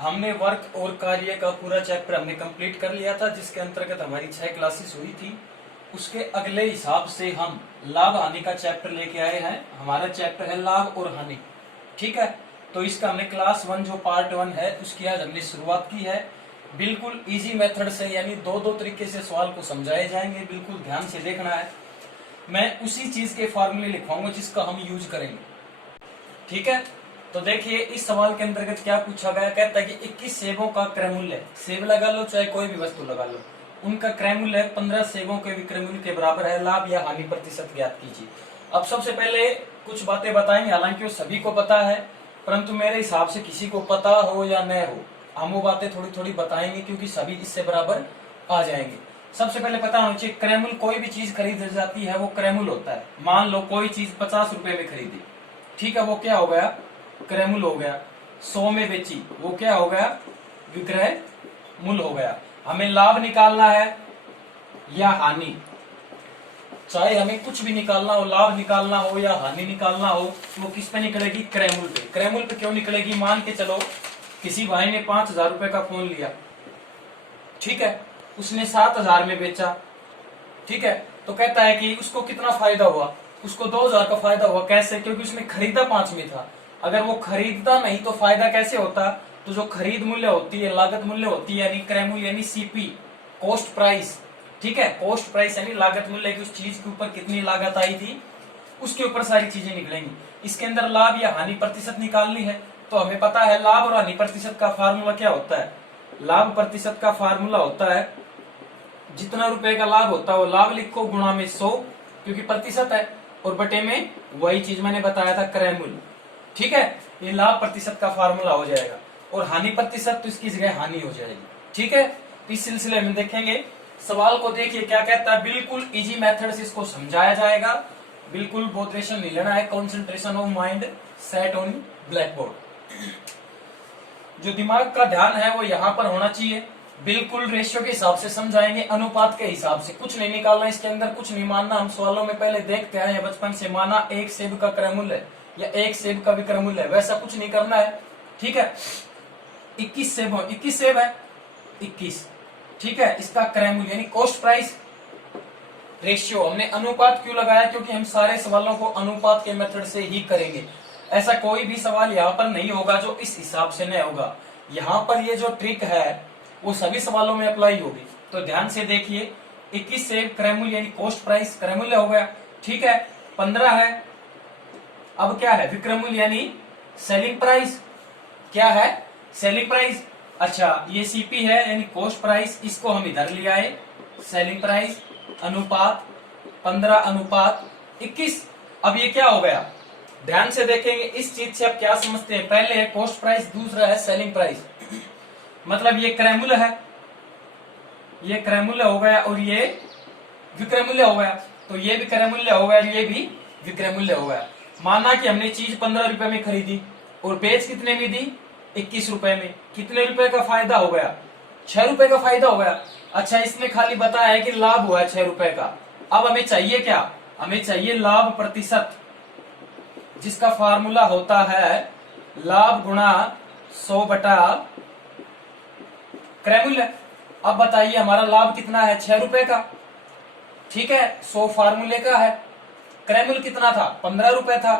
हमने वर्क और कार्य का पूरा चैप्टर हमने कंप्लीट कर लिया था, जिसके अंतर्गत हमारी 6 क्लासेस हुई थी। उसके अगले हिसाब से हम लाभ हानि का चैप्टर लेके आए हैं। हमारा चैप्टर है लाभ और हानि। ठीक है, तो इसका हमने क्लास 1 जो पार्ट 1 है उसकी आज हमने शुरुआत की है। बिल्कुल इजी मेथड से, यानी दो तरीके से सवाल को समझाए जाएंगे। बिल्कुल ध्यान से देखना है। मैं उसी चीज के फॉर्मूले लिखवाऊंगा जिसका हम यूज करेंगे। ठीक है, तो देखिए इस सवाल के अंतर्गत क्या पूछा गया। कहता है कि 21 सेबों का क्रय मूल्य, सेब लगा लो चाहे कोई भी वस्तु लगा लो, उनका क्रय मूल्य 15 सेबों के विक्रय मूल्य के बराबर है। लाभ या हानि प्रतिशत ज्ञात कीजिए। अब सबसे पहले कुछ बातें बताएंगे, हालांकि वो सभी को पता है, परंतु मेरे हिसाब से किसी को पता हो या न हो, हम वो बातें थोड़ी थोड़ी बताएंगे क्योंकि सभी इससे बराबर आ जाएंगे। सबसे पहले पता होना चाहिए, क्रय मूल्य कोई भी चीज खरीद जाती है वो क्रय मूल्य होता है। मान लो कोई चीज 50 रुपए में खरीदी, ठीक है, वो क्या हो गया, क्रय मूल्य हो गया। 100 में बेची, वो क्या हो गया, विक्रय मूल्य हो गया। हमें लाभ निकालना है या हानि, चाहे हमें कुछ भी निकालना हो, लाभ निकालना हो या हानि निकालना हो, वो किस पे निकलेगी, क्रय मूल्य पे। क्रय मूल्य पे क्यों निकलेगी, मान के चलो किसी भाई ने 5,000 रुपए का फोन लिया, ठीक है, उसने 7,000 में बेचा, ठीक है, तो कहता है कि उसको कितना फायदा हुआ, उसको 2,000 का फायदा हुआ। कैसे, क्योंकि उसने खरीदा 5 में था। अगर वो खरीदता नहीं तो फायदा कैसे होता, तो जो खरीद मूल्य होती है, लागत मूल्य होती है, यानी क्रय मूल्य यानी सीपी, कॉस्ट प्राइस, ठीक है, कॉस्ट प्राइस यानी लागत मूल्य की उस चीज के ऊपर कितनी लागत आई थी, उसके ऊपर सारी चीजें निकलेंगी। इसके अंदर लाभ या हानि प्रतिशत निकालनी है, तो हमें पता है लाभ और हानि प्रतिशत का फार्मूला क्या होता है। लाभ प्रतिशत का फार्मूला होता है, जितना रुपए का लाभ होता है वो लाभ लिखो, गुणा में 100 क्योंकि प्रतिशत है, और बटे में वही चीज मैंने बताया था, क्रय मूल्य। ठीक है, ये लाभ प्रतिशत का फार्मूला हो जाएगा। और हानि प्रतिशत तो इसकी जगह हानि हो जाएगी। ठीक है, तो इस सिलसिले में देखेंगे। सवाल को देखिए क्या कहता है, बिल्कुल इजी मेथड से इसको समझाया जाएगा। बिल्कुल बोधरेशन नहीं लेना है, concentration of mind set on black board. जो दिमाग का ध्यान है वो यहाँ पर होना चाहिए। बिल्कुल रेशियो के हिसाब से समझाएंगे, अनुपात के हिसाब से, कुछ नहीं निकालना इसके अंदर, कुछ नहीं मानना। हम सवालों में पहले देखते आए हैं बचपन से, माना 1 सेब का क्रय मूल्य या 1 सेब का विक्रय मूल्य, वैसा कुछ नहीं करना है। ठीक है, 21 सेब हो, 21 सेब है 21, ठीक है, इसका क्रय मूल्य यानी कॉस्ट प्राइस रेशियो। हमने अनुपात क्यों लगाया, क्योंकि हम सारे सवालों को अनुपात के मेथड से ही करेंगे। ऐसा कोई भी सवाल यहाँ पर नहीं होगा जो इस हिसाब से नहीं होगा। यहाँ पर ये जो ट्रिक है वो सभी सवालों में अप्लाई होगी। तो ध्यान से देखिए, 21 से क्रय मूल्य यानी कॉस्ट प्राइस, क्रय मूल्य हो गया, ठीक है, 15 है। अब क्या है, विक्रय मूल्य यानी सेलिंग प्राइस, क्या है, सेलिंग प्राइस। अच्छा, ये सीपी है यानी कॉस्ट प्राइस, इसको हम इधर ले आए, सेलिंग प्राइस अनुपात 15 अनुपात 21। अब ये क्या हो गया, ध्यान से देखेंगे इस चीज से आप क्या समझते हैं। पहले है कॉस्ट प्राइस, दूसरा है सेलिंग प्राइस, मतलब ये क्रय मूल्य है, ये क्रय मूल्य हो गया और ये विक्रय मूल्य हो गया। तो ये भी क्रय मूल्य हो गया और ये भी विक्रय मूल्य हो गया। माना कि हमने चीज 15 रुपए में खरीदी और बेच कितने में दी, 21 रुपए में। कितने रुपए का फायदा हो गया, 6 रुपए का फायदा हो गया। अच्छा, इसने खाली बताया है कि लाभ हुआ है 6 रुपए का। अब हमें चाहिए क्या, हमें चाहिए लाभ प्रतिशत, जिसका फार्मूला होता है लाभ गुणा 100 बटा क्रय मूल्य। अब बताइए हमारा लाभ कितना है, 6 रुपए का, ठीक है, 100 फार्मूले का है। क्रय मूल्य कितना था, 15 रुपए था।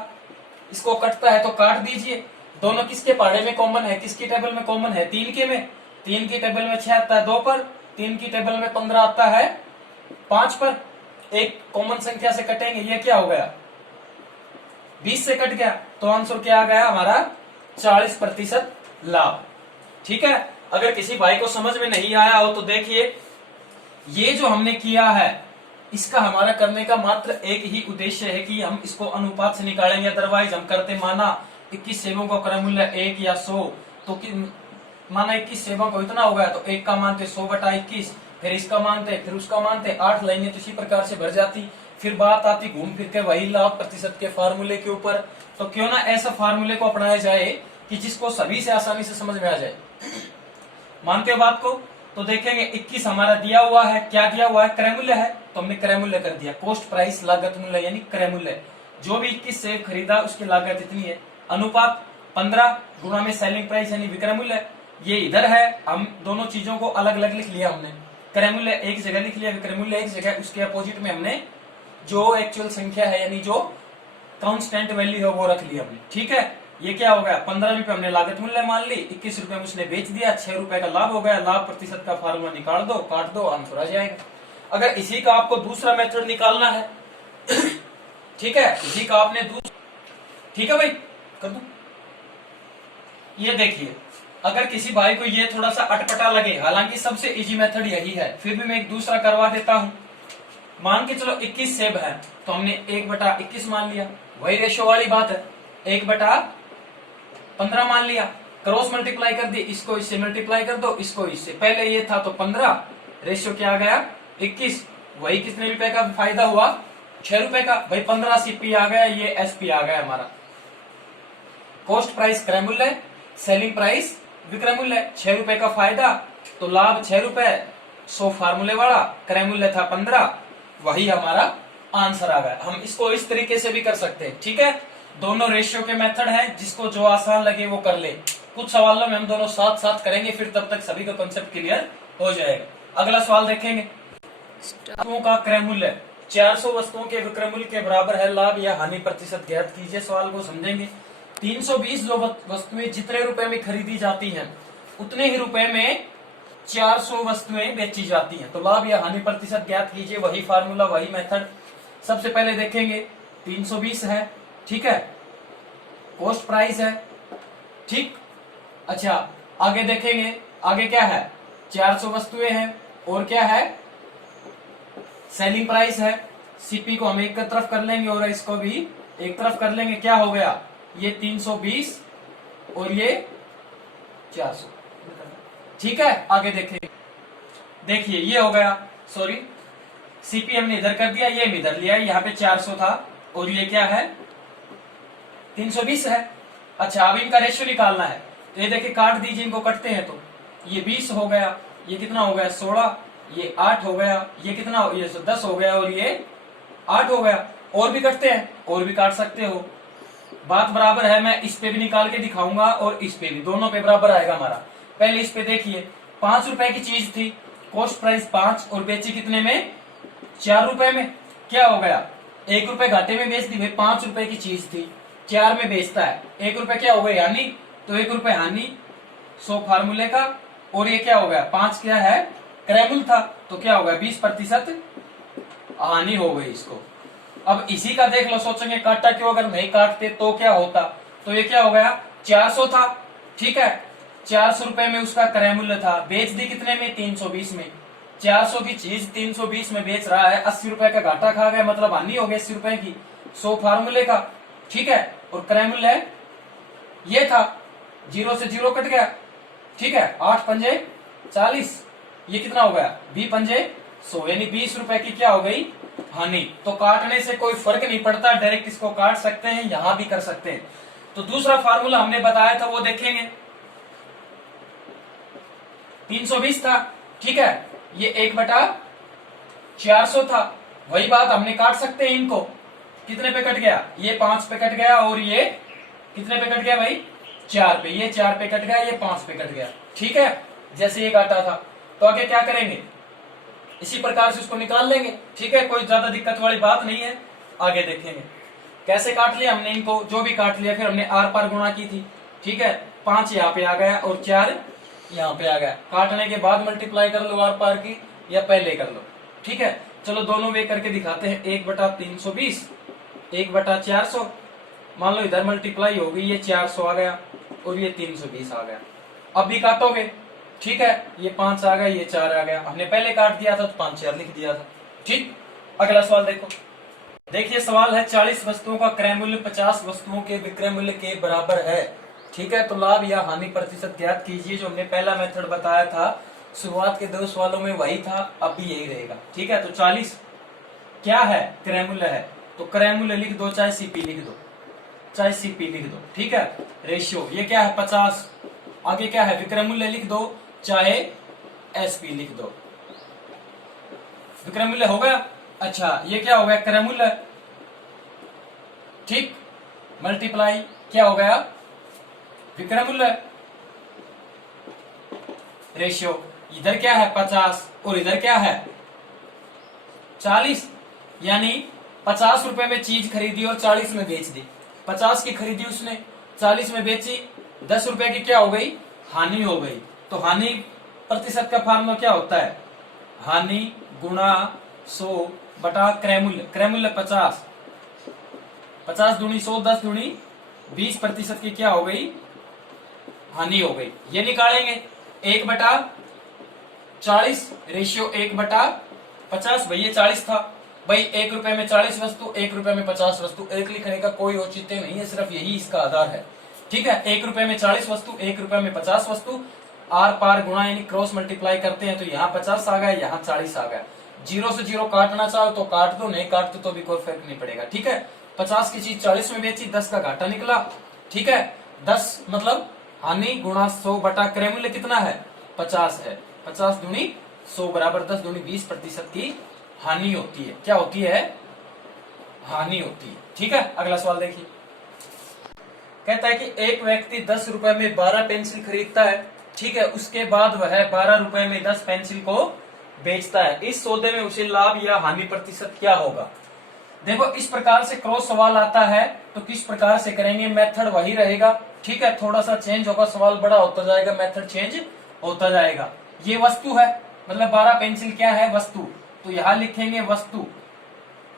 इसको कटता है तो काट दीजिए। दोनों किसके पहाड़े में कॉमन है, किसकी टेबल में कॉमन है, 3 के में। 3 की टेबल में 6 आता है 2 पर, 3 की टेबल में 15 आता है 5 पर। एक कॉमन संख्या से कटेंगे, ये क्या हो गया, 20 से कट गया, तो आंसर क्या आ गया हमारा, 40% लाभ। ठीक है, अगर किसी भाई को समझ में नहीं आया हो तो देखिए, ये जो हमने किया है इसका हमारा करने का मात्र एक ही उद्देश्य है कि हम इसको अनुपात से निकालेंगे। अदरवाइज हम करते, माना 21 सेबों का क्रय मूल्य 1 या 100, तो माना 21 सेबों को इतना हो गया, तो 1 का मानते 100 बटा 21, फिर इसका मानते, फिर उसका मानते, 8 लाइनें तो इसी प्रकार से भर जाती। फिर बात आती घूम फिर के वही लाभ प्रतिशत के फार्मूले के ऊपर। तो क्यों ना ऐसा फार्मूले को अपनाया जाए कि जिसको सभी से आसानी से समझ में आ जाए। मानते हो बात को, तो देखेंगे 21 हमारा दिया हुआ है, क्या दिया हुआ है, क्रय मूल्य है, तो हमने क्रय मूल्य कर दिया, कॉस्ट प्राइस लागत मूल्य यानी क्रय मूल्य। जो भी 21 सेब खरीदा उसकी लागत इतनी है। अनुपात 15 गुणा में सेलिंग प्राइस यानी विक्रय मूल्य, ये इधर है, हम दोनों चीजों को अलग अलग लिख लिया हमने। क्रय मूल्य एक जगह लिख लिया, विक्रय मूल्य एक जगह, उसके अपोजिट में हमने जो एक्चुअल संख्या है यानी जो कांस्टेंट वैल्यू है वो रख लिया हमने। ठीक है, ये क्या हो गया, 15 रुपए हमने लागत मूल्य मान ली, 21 रुपए में उसने बेच दिया, 6 रुपए का लाभ हो गया। लाभ प्रतिशत का फार्मूला निकाल दो, काट दो, आंसर आ जाएगा। अगर इसी का आपको दूसरा मेथड निकालना है ठीक है, इसी का आपने ठीक है भाई, कर दो। ये देखिए, अगर किसी भाई को ये थोड़ा सा अटपटा लगे, हालांकि सबसे इजी मेथड यही है, फिर भी मैं एक दूसरा करवा देता हूं। मान के चलो 21 सेब है, तो हमने 1/21 मान लिया, वही रेशो वाली बात है, 1/15 मान लिया, क्रॉस मल्टीप्लाई कर दी, इसको इससे मल्टीप्लाई कर दो, इसको इससे, पहले ये था तो 15, रेशियो क्या आ गया 21, वही कितने रुपए का फायदा हुआ 6 रुपए का, भाई 15 सीपी आ गया, ये एसपी आ गया हमारा। कॉस्ट प्राइस क्रय मूल्य, सेलिंग प्राइस विक्रय मूल्य, 6 रुपए का फायदा, तो लाभ 6 रुपए, 100 फार्मूले वाला, क्रय मूल्य था 15, वही हमारा आंसर आ गया। हम इसको इस तरीके से भी कर सकते हैं। ठीक है, दोनों रेशियो के मेथड हैं, जिसको जो आसान लगे वो कर ले। कुछ सवालों में हम दोनों साथ साथ करेंगे, फिर तब तक सभी का कॉन्सेप्ट क्लियर हो जाएगा। अगला सवाल देखेंगे, वस्तुओं का क्रय मूल्य 400 वस्तुओं के विक्रय मूल्य के बराबर है, लाभ या हानि प्रतिशत ज्ञात कीजिए। सवाल को समझेंगे। 320 जो वस्तुएं जितने रुपए में खरीदी जाती हैं, उतने ही रुपए में 400 वस्तुएं बेची जाती हैं, तो लाभ या हानि प्रतिशत ज्ञात कीजिए। वही फार्मूला, वही मेथड। सबसे पहले देखेंगे 320 है, ठीक है, कॉस्ट प्राइस है, ठीक। अच्छा, आगे देखेंगे, आगे क्या है, 400 वस्तुएं हैं, और क्या है, सेलिंग प्राइस है। सीपी को हम एक तरफ कर लेंगे और इसको भी एक तरफ कर लेंगे, क्या हो गया, ये 320 और ये 400, ठीक है। आगे देखेंगे, देखिए ये हो गया, सॉरी सीपी हमने इधर कर दिया, ये इधर लिया, यहाँ पे 400 था और ये क्या है 320 है। अच्छा, अब इनका रेशियो निकालना है, तो ये देखिए काट दीजिए, इनको कटते हैं तो ये 20 हो गया, ये कितना हो गया 16, ये 8 हो गया, ये कितना, ये 10 हो गया और ये 8 हो गया। और भी कटते हैं, और भी काट सकते हो, बात बराबर है। मैं इस पे भी निकाल के दिखाऊंगा और इस पे भी, दोनों पे बराबर आएगा हमारा। पहले इस पे देखिए, 5 रुपए की चीज थी, कॉस्ट प्राइस 5 और बेची कितने में 4 रुपए में, क्या हो गया 1 रुपए घाटे में बेच दी भाई। 5 रुपए की चीज थी, 4 में बेचता है, 1 रुपए क्या हो गया हानि, तो 1 रुपए हानि 100 फार्मूले का, और ये क्या हो गया 5 क्या है क्रय मूल्य था, तो क्या हो गया 20% हानि हो गई इसको। अब इसी का देख लो, सोचेंगे काटा क्यों, अगर नहीं काटते तो क्या होता, तो ये क्या हो गया 400 था, ठीक है, 400 रुपए में उसका क्रय मूल्य था, बेच दी कितने में 320 में। 400 की चीज 320 में बेच रहा है, 80 रुपए का घाटा खा गया, मतलब हानि हो गई 80 रुपए की, 100 फार्मूले का, ठीक है। और क्रय मूल्य ये था, 0 से 0 कट गया, ठीक है, 8 पंजे 40, ये कितना हो गया 20 पंजे 100, यानी 20 रुपए की क्या हो गई हानि। तो काटने से कोई फर्क नहीं पड़ता, डायरेक्ट इसको काट सकते हैं, यहां भी कर सकते हैं। तो दूसरा फार्मूला हमने बताया था वो देखेंगे, 320 था, ठीक है, ये 1/400 था, वही बात हमने काट सकते हैं इनको, कितने पे कट गया, ये 5 पे कट गया और ये कितने पे कट गया भाई 4 पे, ये 4 पे कट गया, ये 5 पे कट गया, ठीक है, जैसे ये काटा था। तो आगे क्या करेंगे, इसी प्रकार से उसको निकाल लेंगे, ठीक है, कोई ज्यादा दिक्कत वाली बात नहीं है। आगे देखेंगे कैसे काट लिया हमने इनको, जो भी काट लिया, फिर हमने आर पार गुणा की थी, ठीक है, 5 यहाँ पे आ गया और 4 यहाँ पे आ गया। काटने के बाद मल्टीप्लाई कर लो आर पार की, या पहले कर लो, ठीक है। चलो दोनों वे करके दिखाते हैं, 1/320, 1/400, मान लो इधर मल्टीप्लाई हो गई, ये 400 आ गया और ये 320 आ गया। अब भी काटोगे, ठीक है, ये 5 आ गया, ये 4 आ गया, हमने पहले काट दिया था तो 5 4 लिख दिया था, ठीक। अगला सवाल देखो, देखिए सवाल है 40 वस्तुओं का क्रय मूल्य 50 वस्तुओं के विक्रय मूल्य के बराबर है, ठीक है, तो लाभ या हानि प्रतिशत ज्ञात कीजिए। जो हमने पहला मेथड बताया था शुरुआत के 2 सवालों में वही था, अब भी यही रहेगा, ठीक है। तो 40 क्या है क्रय मूल्य है, तो क्रय मूल्य लिख दो, चाहे सीपी लिख दो, चाहे सीपी लिख दो, ठीक है। रेशियो ये क्या है 50, आगे क्या है विक्रय मूल्य लिख दो, चाहे एसपी लिख दो, विक्रय मूल्य हो गया। अच्छा, ये क्या हो गया क्रय मूल्य, ठीक, मल्टीप्लाई क्या हो गया विक्रय मूल्य, रेशियो। इधर क्या है 50 और इधर क्या है 40, यानी 50 रुपए में चीज खरीदी और 40 में बेच दी। 50 की खरीदी उसने, 40 में बेची, 10 रुपए की क्या हो गई, हानि हो गई। तो हानि प्रतिशत का फार्मूला क्या होता है, हानि गुणा 100 बटा क्रय मूल्य। क्रय मूल्य 50, 50 दूनी 100, 10 दूनी 20% की क्या हो गई, हानि हो गई। ये निकालेंगे 1 बटा 40 रेशियो 1 बटा 50। भाई ये 40 था, भाई 1 रुपए में 40 वस्तु, 1 रुपए में 50 वस्तु। एक लिखने का कोई औचित्य नहीं है, सिर्फ यही इसका आधार है। ठीक है, 1 रुपए में 40 वस्तु, 1 रुपए में 50 वस्तु, आर पार गुणा यानी क्रॉस मल्टीप्लाई करते हैं तो यहाँ 50 आ गया, यहाँ 40 आ गया। 0 से 0 काटना चाहो तो काट दो, नहीं काटते तो भी कोई फर्क नहीं पड़ेगा। ठीक है, 50 की चीज 40 में बेची, 10 का घाटा निकला। ठीक है, 10 मतलब हानि गुणा 100 बटा क्रय मूल्य कितना है 50 है। 50 दूनी 100 बराबर 10 दूनी 20% की हानि होती है। क्या होती है, हानि होती है। ठीक है, अगला सवाल देखिए। कहता है कि एक व्यक्ति 10 रुपए में 12 पेंसिल खरीदता है। ठीक है, उसके बाद वह 12 रुपए में 10 पेंसिल को बेचता है। इस सौदे में उसे लाभ या हानि प्रतिशत क्या होगा। देखो, इस प्रकार से क्रॉस सवाल आता है तो किस प्रकार से करेंगे, मेथड वही रहेगा। ठीक है, थोड़ा सा चेंज होगा, सवाल बड़ा होता जाएगा, मेथड चेंज होता जाएगा। ये वस्तु है, मतलब 12 पेंसिल क्या है, वस्तु। तो यहां लिखेंगे वस्तु,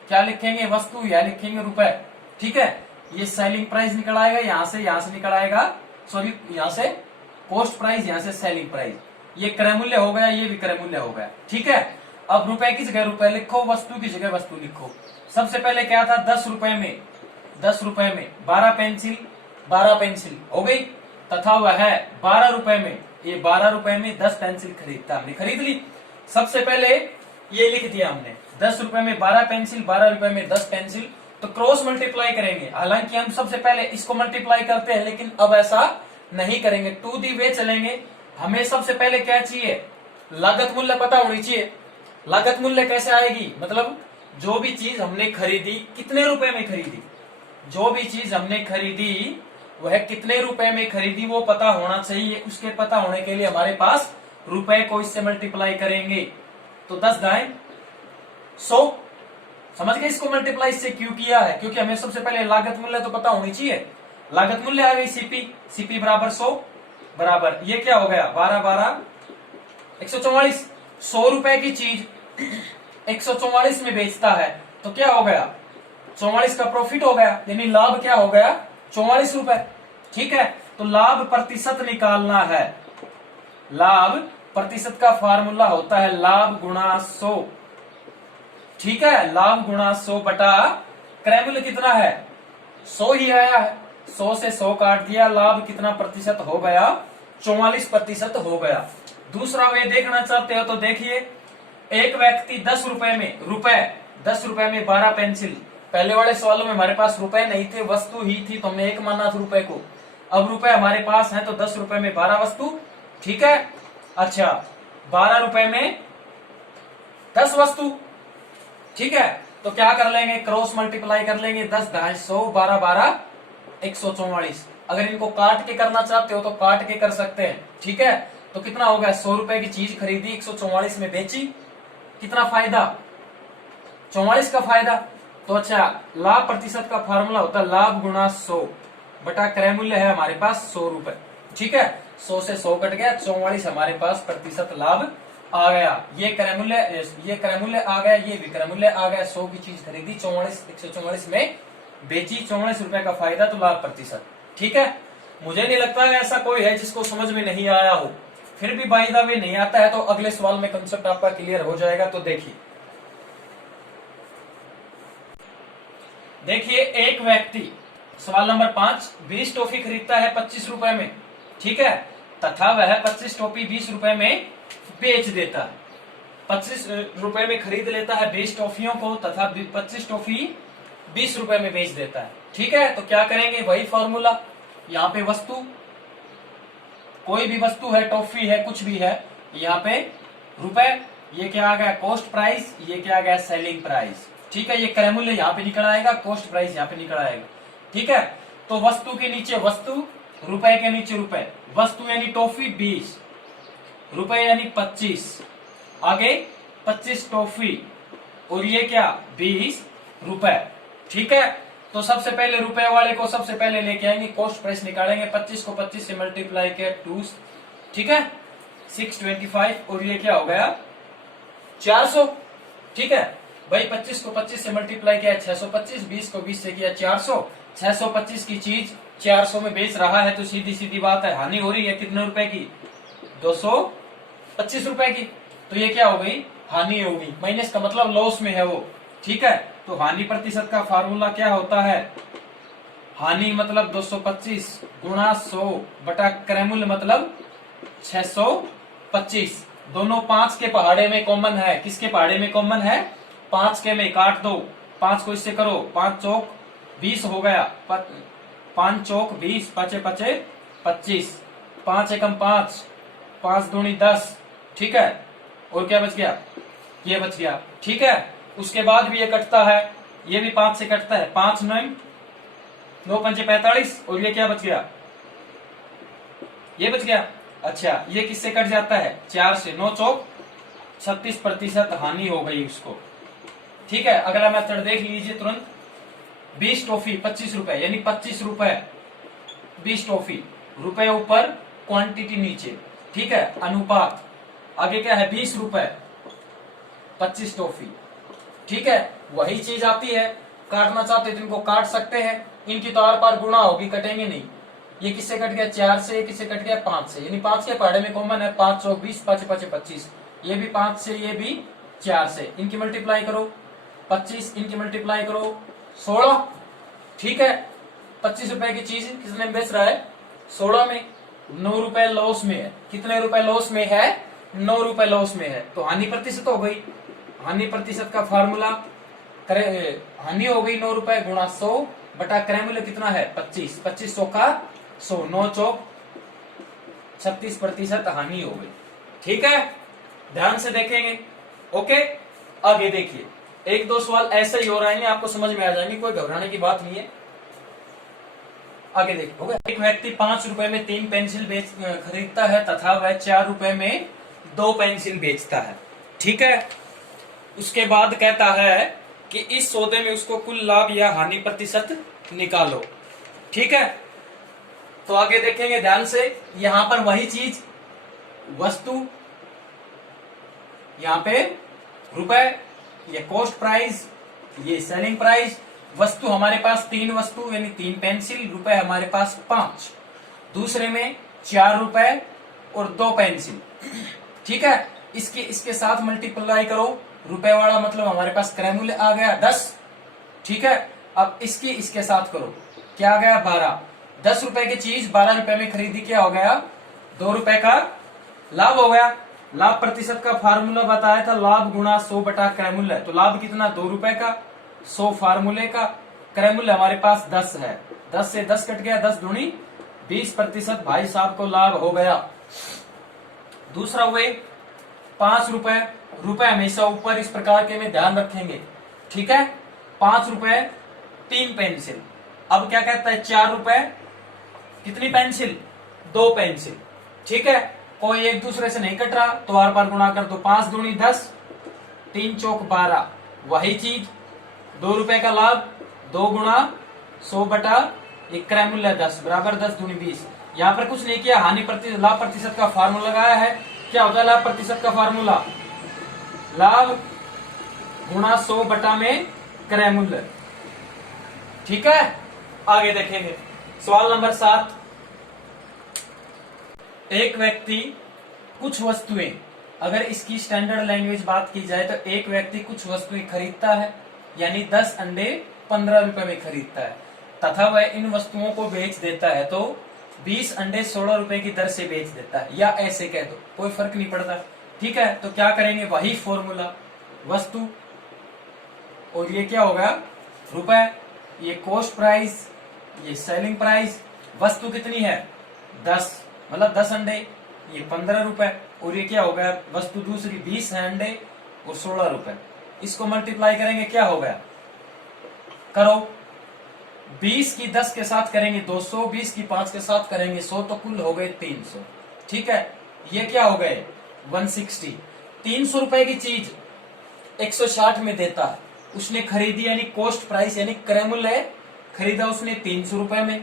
क्या लिखेंगे, वस्तु, यहां लिखेंगे रुपए। ठीक है, ये सेलिंग प्राइस निकल आएगा, यहां से निकल आएगा, सॉरी यहां से कॉस्ट प्राइस, यहां से सेलिंग प्राइस। ये क्रय मूल्य हो गया, ये भी क्रय मूल्य हो गया। ठीक है, अब रुपए की जगह रुपए लिखो, वस्तु की जगह वस्तु लिखो। सबसे पहले क्या था, 10 रुपए में 12 पेंसिल, 12 पेंसिल हो गई, तथा वह 12 रुपए में, ये 12 रुपए में 10 पेंसिल खरीदता, हमने खरीद ली। सबसे पहले ये लिख दिया हमने, 10 रुपए में 12 पेंसिल, 12 रुपए में 10 पेंसिल। तो क्रॉस मल्टीप्लाई करेंगे, हालांकि हम सबसे पहले इसको मल्टीप्लाई करते हैं, लेकिन अब ऐसा नहीं करेंगे, टू दी वे चलेंगे। हमें सबसे पहले क्या चाहिए, लागत मूल्य पता होनी चाहिए। लागत मूल्य कैसे आएगी, मतलब जो भी चीज हमने खरीदी कितने रुपए में खरीदी, जो भी चीज हमने खरीदी वह कितने रुपए में खरीदी वो पता होना चाहिए। उसके पता होने के लिए हमारे पास रुपए को इससे मल्टीप्लाई करेंगे। तो 10 दाएं 100, समझ गए इसको मल्टीप्लाई इससे क्यों किया है, क्योंकि हमें सबसे पहले लागत मूल्य तो पता होनी चाहिए। लागत मूल्य आ गई सीपी बराबर 100, बराबर ये क्या हो गया 12 12 144। 100 रुपए की चीज 144 में बेचता है तो क्या हो गया, 44 का प्रॉफिट हो गया, यानी लाभ क्या हो गया 44 रुपए। ठीक है, तो लाभ प्रतिशत निकालना है। लाभ प्रतिशत का फार्मूला होता है लाभ गुणा 100। ठीक है, लाभ गुणा 100 बटा क्रय मूल्य कितना है 100 ही आया है, 100 से 100 काट दिया, लाभ कितना प्रतिशत हो गया 44% हो गया। दूसरा वे देखना चाहते हो तो देखिए, एक व्यक्ति 10 रुपए में 12 पेंसिल, पहले वाले सवालों में हमारे पास रुपए नहीं थे, वस्तु ही थी, तो हमने एक माना था रुपए को। अब रुपए हमारे पास है तो 10 रुपए में 12 वस्तु। ठीक है, अच्छा 12 रुपए में 10 वस्तु। ठीक है, तो क्या कर लेंगे, क्रॉस मल्टीप्लाई कर लेंगे, 10 ढाई 100, 12 12 144। अगर इनको काट के करना चाहते हो तो काट के कर सकते हैं। ठीक है, तो कितना हो गया 100 रुपए की चीज खरीदी, 144 में बेची, कितना फायदा 44 का फायदा। तो अच्छा, लाभ प्रतिशत का फार्मूला होता है लाभ गुणा 100 बटा क्रय मूल्य है हमारे पास 100 रुपए। ठीक है, 100 से 100 कट गया, 44 हमारे पास प्रतिशत लाभ आ गया। ये क्रय मूल्य आ गया, ये भी क्रय मूल्य आ गया। 100 की चीज खरीदी, 144 में बेची, 44 रुपए का फायदा, तो लाभ प्रतिशत। ठीक है, मुझे नहीं लगता है ऐसा कोई है जिसको समझ में नहीं आया हो। फिर भी बाय द वे नहीं आता है तो अगले सवाल में कंसेप्ट आपका क्लियर हो जाएगा। तो देखिए एक व्यक्ति, सवाल नंबर 5, 20 टॉफी खरीदता है 25 रुपए में। ठीक है, तथा वह 25 टॉफी 20 रुपए में बेच देता है। 25 रुपए में खरीद लेता है 20 टॉफियों को, तथा 25 टॉफी 20 रुपए में बेच देता है। ठीक है, तो क्या करेंगे, वही फॉर्मूला, यहाँ पे वस्तु, कोई भी वस्तु है, टॉफी है, कुछ भी है, यहाँ पे रुपए, ये क्या आ गया कॉस्ट प्राइस, ये क्या आ गया सेलिंग प्राइस। ठीक है, ये क्रय मूल्य यहाँ पे निकल आएगा, कॉस्ट प्राइस यहाँ पे निकल आएगा। ठीक है, तो वस्तु के नीचे वस्तु, रुपए के नीचे रुपए, वस्तु यानी टॉफी 20, रुपए यानी 25, आगे 25 टॉफी, और ये क्या 20 रुपए। ठीक है, तो सबसे पहले रुपए वाले को सबसे पहले लेके आएंगे, कॉस्ट प्राइस निकालेंगे, 25 को 25 से मल्टीप्लाई किया 2, ठीक है 625, और ये क्या हो गया 400। ठीक है भाई, 25 को 25 से मल्टीप्लाई किया 625, 20 को 20 से किया 400, 625 की चीज 400 में बेच रहा है, तो सीधी सीधी बात है हानि हो रही है कितने रुपए की 225 रुपए की। तो ये क्या हो गई हानि हो गई, माइनस का मतलब लॉस में है वो। ठीक है, तो हानि प्रतिशत का फार्मूला क्या होता है, हानि मतलब 225 गुणा 100 बटा क्रय मूल्य मतलब 625। दोनों 5 के पहाड़े में कॉमन है, किसके पहाड़े में कॉमन है 5 के में, काट दो 5 को इससे करो, 5 चौक 20 हो गया, 5 चौक 20, पचे पचे 25, 5 एकम 5, 5 दूनी 10। ठीक है, और क्या बच गया ये बच गया। ठीक है, उसके बाद भी ये कटता है, ये भी 5 से कटता है, 5 9 पंचे 45, और ये क्या बच गया ये बच गया। अच्छा, ये किससे कट जाता है 4 से, 9 चौक 36% हानि हो गई उसको। ठीक है, अगला मेथड देख लीजिए तुरंत, 20 टॉफी 25 रुपए यानी 25 रुपए, 20 टॉफी रुपए ऊपर क्वांटिटी नीचे। ठीक है, अनुपात आगे क्या है 20 रुपए 25 टॉफी। ठीक है, वही चीज आती है, काटना चाहते तो इनको काट सकते हैं, इनकी तो आर पार गुणा होगी, कटेंगे नहीं। ये किससे कट गया 4 से, ये किससे कट गया 5 से, यानी 5 के पहाड़े में कॉमन है, 5 चौक 20, 5 पचे 25, ये भी 5 से ये भी 4 से, इनकी मल्टीप्लाई करो 25, इनकी मल्टीप्लाई करो 16। ठीक है, 25 रुपए की चीज किसने बेच रहा है 16 में, 9 रुपए लॉस में है, कितने रुपए लॉस में है 9 रुपए लॉस में है, तो हानि प्रतिशत हो गई। हानि प्रतिशत का फार्मूला करे, हानि हो गई 9 रुपए गुणा 100 बटा क्रय मूल्य कितना है 25, 25 चौका 100, 9 चौक 36% हानि हो गई। ठीक है, ध्यान से देखेंगे। ओके, आगे देखिए, एक दो सवाल ऐसे ही हो रहे हैं, आपको समझ में आ जाएंगे, कोई घबराने की बात नहीं है। आगे देखिए, होगा एक व्यक्ति 5 रुपए में 3 पेंसिल खरीदता है तथा वह 4 रुपए में 2 पेंसिल बेचता है। ठीक है, उसके बाद कहता है कि इस सौदे में उसको कुल लाभ या हानि प्रतिशत निकालो। ठीक है, तो आगे देखेंगे ध्यान से, यहां पर वही चीज वस्तु, यहां पे रुपए, ये कॉस्ट प्राइस, ये सेलिंग प्राइस। वस्तु हमारे पास 3 वस्तु यानी 3 पेंसिल, रुपए हमारे पास 5, दूसरे में 4 रुपए और 2 पेंसिल। ठीक है, इसके साथ मल्टीप्लाई करो, रुपए वाला मतलब हमारे पास क्रय मूल्य आ गया 10। ठीक है, अब इसके साथ करो, क्या आ गया 12। 10 रुपए की चीज 12 रुपए में खरीदी, क्या हो गया 2 रुपए का लाभ हो गया। लाभ प्रतिशत का फार्मूला बताया था, लाभ गुणा 100 बटा क्रय मूल्य, तो लाभ कितना 2 रुपए का, 100 फार्मूले का, क्रय मूल्य हमारे पास 10 है, 10 से 10 कट गया, 10 दूनी 20%, भाई साहब को लाभ हो गया। दूसरा हुए 5 रुपए, रुपए हमेशा ऊपर इस प्रकार के में ध्यान रखेंगे। ठीक है, 5 रुपए 3 पेंसिल, अब क्या कहता है 4 रुपए कितनी पेंसिल 2 पेंसिल। ठीक है, कोई एक दूसरे से नहीं कट रहा तो आर पार गुणा कर दो, 5 दूनी 10, 3 चौक 12, वही चीज 2 रुपए का लाभ, 2 गुणा 100 बटा एक क्रय मूल्य 10 बराबर 10 दूनी 20। यहाँ पर कुछ नहीं किया, हानि प्रतिशत लाभ प्रतिशत का फार्मूला लगाया है। क्या होता है लाभ प्रतिशत का फार्मूला, लाभ गुणा 100 बटा में क्रय मूल्य। ठीक है, आगे देखेंगे सवाल नंबर 7। एक व्यक्ति कुछ वस्तुएं, अगर इसकी स्टैंडर्ड लैंग्वेज बात की जाए तो एक व्यक्ति कुछ वस्तुएं खरीदता है, यानी 10 अंडे 15 रुपए में खरीदता है तथा वह इन वस्तुओं को बेच देता है, तो 20 अंडे 16 रुपए की दर से बेच देता है, या ऐसे कह दो कोई फर्क नहीं पड़ता। ठीक है, तो क्या करेंगे वही फॉर्मूला, वस्तु और ये क्या होगा रुपए, ये कॉस्ट प्राइस, ये सेलिंग प्राइस। वस्तु कितनी है 10 मतलब 10 अंडे, ये 15 रुपए, और ये क्या हो गया वस्तु दूसरी 20 है अंडे और 16 रुपए। इसको मल्टीप्लाई करेंगे क्या हो गया, करो 20 की 10 के साथ करेंगे 200, 20 की 5 के साथ करेंगे 100, तो कुल हो गए 300। ठीक है, ये क्या हो गए 160। 300 रुपए की चीज 160 में देता है। उसने खरीदी यानी कॉस्ट प्राइस यानी क्रय मूल्य खरीदा उसने 300 रुपए में,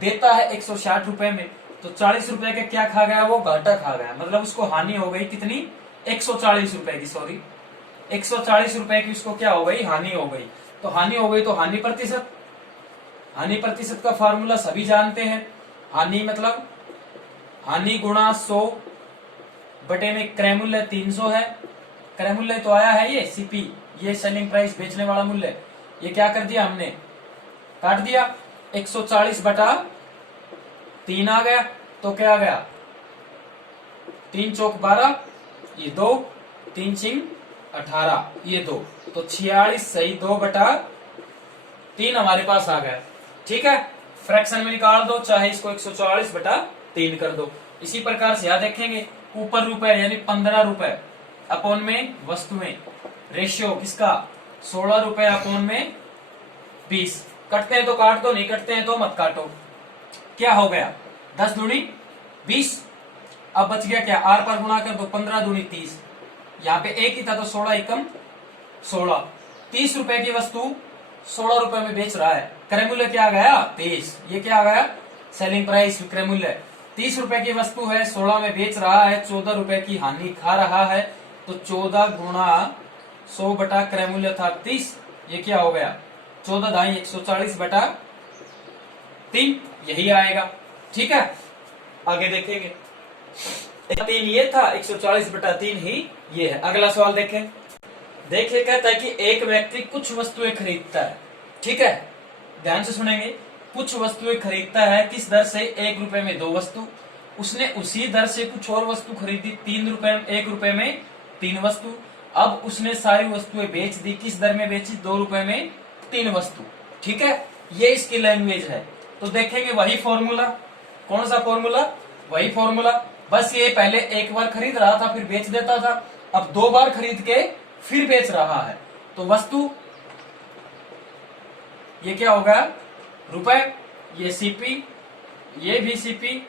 देता है 160 रुपए में, तो 40 रुपए का क्या खा गया वो? घाटा खा गया। मतलब उसको हानि हो गई कितनी? 140 रुपए की, सॉरी 140 रुपए की उसको क्या हो गई? हानि हो गई। तो हानि हो गई तो हानि प्रतिशत, हानि प्रतिशत का फार्मूला सभी जानते हैं। हानि मतलब हानि गुणा 100 बटे में क्रय मूल्य 300 है। क्रय मूल्य तो आया है ये सीपी, ये सेलिंग प्राइस बेचने वाला मूल्य। ये क्या कर दिया हमने? काट दिया। 140 बटा 3 आ गया, तो क्या आ गया? 3 चौक 12, ये 2, 3 चिंग 18, ये 2, तो 46 सही 2 बटा 3 हमारे पास आ गया। ठीक है, फ्रैक्शन में निकाल दो, चाहे इसको 140 बटा 3 कर दो। इसी प्रकार से यहां देखेंगे ऊपर रुपए यानी 15 रुपए अपॉन में वस्तुएं, रेशियो किसका? 16 रुपए अपॉन में 20। कटते हैं तो काट दो, नहीं कटते हैं तो मत काटो। क्या हो गया? 10 दूनी 20। अब बच गया क्या? आर पर गुणा कर दो, 15 दूनी 30। यहाँ पे एक ही था तो 16 एकम 16। 30 रुपए की वस्तु 16 रुपए में बेच रहा है। क्रय मूल्य क्या आ गया? 23। ये क्या आ गया? सेलिंग प्राइस, विक्रय मूल्य। 30 रुपए की वस्तु है, 16 में बेच रहा है, 14 रुपए की हानि खा रहा है, तो 14 गुणा 100 बटा क्रय मूल्य था 30। ये क्या हो गया? 14 दाई 140 बटा 3, यही आएगा। ठीक है, आगे देखेंगे। 3 ये था, 140 बटा 3 ही ये है। अगला सवाल देखें। देखिए, कहता है कि एक व्यक्ति कुछ वस्तुएं खरीदता है। ठीक है, ध्यान से सुनेंगे। कुछ वस्तुएं खरीदता है, किस दर से? 1 रुपए में 2 वस्तु। उसने उसी दर से कुछ और वस्तु खरीदी 3 रुपए, 1 रुपए में 3 वस्तु। अब उसने सारी वस्तुएं बेच दी, किस दर में बेची? 2 रुपए में 3 वस्तु। ठीक है, ये इसकी लैंग्वेज है। तो देखेंगे वही फॉर्मूला। कौन सा फॉर्मूला? वही फॉर्मूला, बस ये पहले एक बार खरीद रहा था फिर बेच देता था, अब 2 बार खरीद के फिर बेच रहा है। तो वस्तु ये क्या होगा? रुपए, ये सीपी, ये भी सीपी,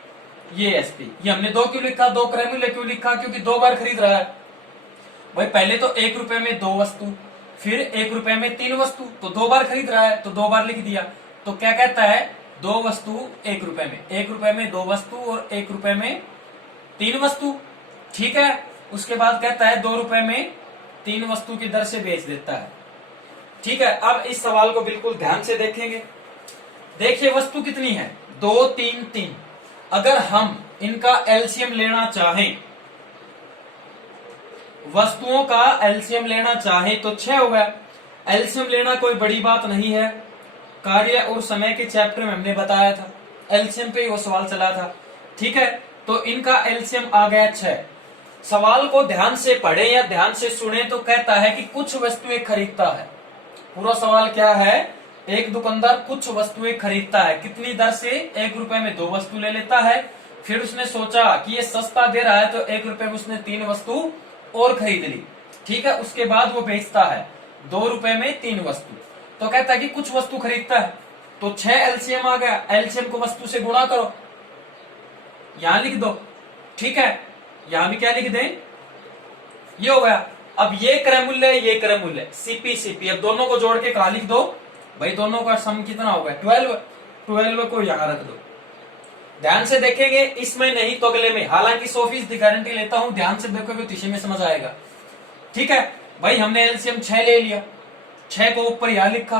ये एसपी। ये हमने 2 क्यों लिखा? 2 क्रय मूल्य क्यों लिखा? क्योंकि 2 बार खरीद रहा है भाई। पहले तो 1 रुपए में 2 वस्तु, फिर 1 रुपए में 3 वस्तु, तो 2 बार खरीद रहा है तो 2 बार लिख दिया। तो क्या कहता है? 2 वस्तु 1 रुपए में, 1 रुपए में 2 वस्तु और 1 रुपए में 3 वस्तु। ठीक है, उसके बाद कहता है 2 रुपए में 3 वस्तु की दर से बेच देता है। ठीक है, अब इस सवाल को बिल्कुल ध्यान से देखेंगे। देखिए वस्तु कितनी है? 2, 3, 3। अगर हम इनका एलसीएम लेना चाहें, वस्तुओं का एलसीएम लेना चाहें तो 6 हो गया। एलसीएम लेना कोई बड़ी बात नहीं है, कार्य और समय के चैप्टर में हमने बताया था, एलसीएम पे ही वो सवाल चला था। ठीक है, तो इनका एलसीएम आ गया 6। सवाल को ध्यान से पढ़े या ध्यान से सुने तो कहता है कि कुछ वस्तुएं खरीदता है। पूरा सवाल क्या है? एक दुकानदार कुछ वस्तुएं खरीदता है, कितनी दर से? 1 रुपए में 2 वस्तु ले लेता है। फिर उसने सोचा कि ये सस्ता दे रहा है तो 1 रुपए में उसने 3 वस्तु और खरीद ली। ठीक है, उसके बाद वो बेचता है 2 रुपए में 3 वस्तु। तो कहता है कि कुछ वस्तु खरीदता है, तो 6 एलसीएम आ गया। एलसीएम को वस्तु से गुणा करो, यहां लिख दो। ठीक है, यहां भी क्या लिख दें? ये हो गया। अब ये क्रय मूल्य, ये क्रय मूल्य, सीपी सीपी। अब दोनों को जोड़ के कहा लिख दो भाई? दोनों का सम कितना होगा? 12। 12 को यहां रख दो। ध्यान से देखेंगे, इसमें नहीं तो अगले में। हालांकि 100% गारंटी लेता हूं, ध्यान से देखोगे तो इसी में समझ आएगा। ठीक है भाई, हमने एलसीएम 6 ले लिया, 6 को ऊपर यहां लिखा,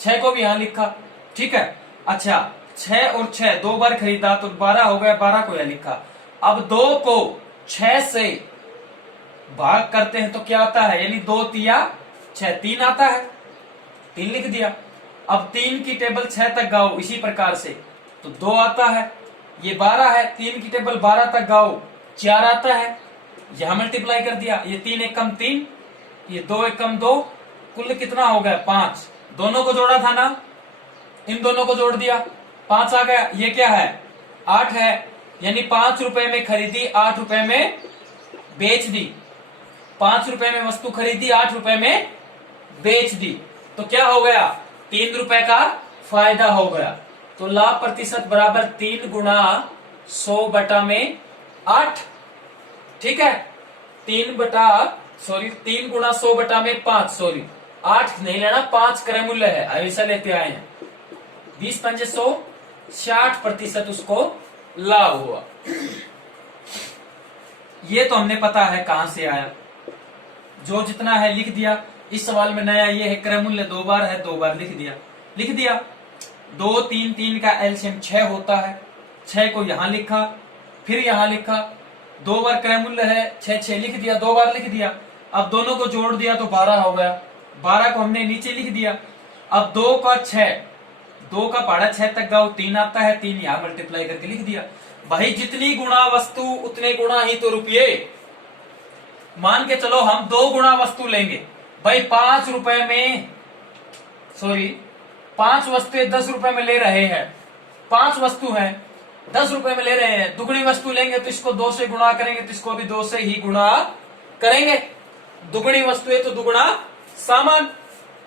6 को भी यहां लिखा। ठीक है, अच्छा 6 और 6 2 बार खरीदा तो 12 हो गया, 12 को यहां लिखा। अब 2 को 6 से भाग करते हैं तो क्या आता है? यानी 2 तिया 6, 3 आता है, 3 लिख दिया। अब 3 की टेबल 6 तक गाओ इसी प्रकार से, तो 2 आता है। ये 12 है, 3 की टेबल 12 तक गाओ, 4 आता है। यहां मल्टीप्लाई कर दिया, ये 3 एकम 3, ये 2 एकम 2, कुल कितना हो गया? 5। दोनों को जोड़ा था ना, इन दोनों को जोड़ दिया, 5 आ गया। ये क्या है? 8 है। यानी 5 रुपए में खरीदी, 8 रुपए में बेच दी। 5 रुपए में वस्तु खरीदी, 8 रुपए में बेच दी, तो क्या हो गया? 3 रुपए का फायदा हो गया। तो लाभ प्रतिशत बराबर 3 गुणा 100 बटा में 8। ठीक है, 3 गुणा 100 बटा में 5, सॉरी 8 नहीं लेना, 5 क्रय मूल्य है, हमेशा लेते आए हैं। 20 पंजे 100, 60% उसको लाभ हुआ। ये तो हमने पता है कहां से आया, जो जितना है लिख दिया। इस सवाल में नया ये है क्रय मूल्य 2 बार है, 2 बार लिख दिया। 2 3 3 का एलसीएम 6 होता है, 6 को यहां लिखा, फिर यहां लिखा, 2 बार क्रय मूल्य है, 6 6 लिख दिया, 2 बार लिख दिया। अब दोनों को जोड़ दिया तो 12 हो गया, 12 को हमने नीचे लिख दिया। अब 2 का 6, 2 का पहाड़ा 6 तक गाओ, 3 आता है, 3 यहां मल्टीप्लाई करके लिख दिया। भाई जितनी गुणा वस्तु उतने गुणा ही तो रुपये। मान के चलो हम 2 गुणा वस्तु लेंगे भाई, 5 रुपए में, सॉरी 5 वस्तुएं 10 रुपए में ले रहे हैं, 5 वस्तु है 10 रुपए में ले रहे हैं। दुगुनी वस्तु लेंगे तो इसको 2 से गुणा करेंगे, तो इसको भी 2 से ही गुणा करेंगे। दुगुनी वस्तु है तो दुगुना सामान।